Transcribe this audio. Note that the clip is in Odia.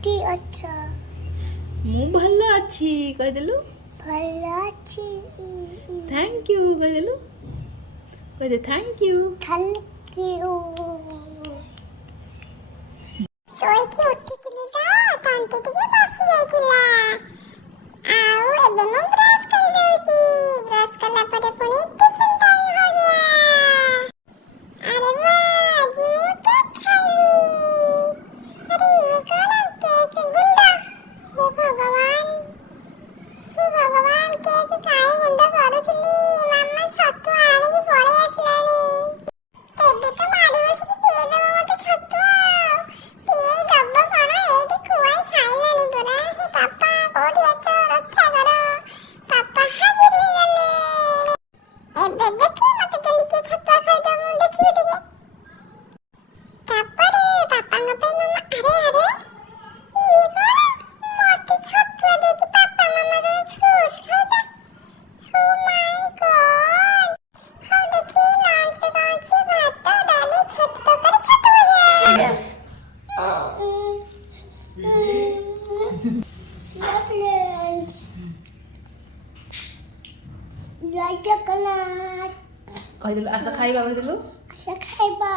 କେମିତି ଅଛ? ମୁଁ ଭଲ ଅଛି କହିଦେଲୁ। ଭଲ ଅଛି। ଥ୍ୟାଙ୍କ ୟୁ କହିଦେଲୁ। କହିଦେ ଥ୍ୟାଙ୍କ ୟୁ। Thank you. ଶୋଇକି ଉଠିଥିଲି ତ ତଣ୍ଟି ଟିକେ ବସି ଯାଇଥିଲା। ଆଉ ଏବେ ମୁଁ ବ୍ରଶ କରିଦଉଛି। ବ୍ରଶ କଲା ପରେ ପୁଣି ଟିଫିନ ଟାଇମ हो गया। अरे वाह आज ମୁଁ କେକ୍ ଖାଇବି। अरे ये कौन केक गुंडा? हे भगवान केक କାଇଁ ଗୁଣ୍ଡ କରୁଥିଲି। ମାମା ଛତୁଆ ଆଣିକି ପଳେଇ ଆସିଲାଣି। ଏବେ ତ ମାଡ଼ି ବସିକି ପିଏଇଦବ ମତେ ଛତୁଆ। ପିଏଇ ଦବ କଣ ଏଇଠି ଖୁଆଇ ସାଇଲାଣି ପରା। ହେ ପାପା କୋଉଠି ଅଛ ରକ୍ଷା କର। ପାପା ହାଜିର ହେଇଗଲେ। ଏବେ ଦେଖି ମତେ କେମିତି ଛତୁଆ ଖାଇଦବ ମୁଁ ଦେଖିବି ଟିକେ। ତାପରେ ପାପାଙ୍କ ପାଇଁ ମାମା ଆରେ ଇଏ କଣ ମତେ ଛତୁଆ ଦେଇକି ପାପା ମାମା ତମେ ଫ୍ରୁଟ୍ସ ଖାଉଛ। ଓ ମାଇ ଗଡ୍। ହଉ ଦେଖି ଲଞ୍ଚରେ କଣ ଅଛି ଭାତ ଡାଲି ଛତୁ ତରକାରୀ ଛତୁ ଭଜା। ଜୟ ଜଗନ୍ନାଥ। କହିଦେଲୁ ଆସ ଖାଇବା କହିଦେଲୁ। ଆସ ଖାଇବା।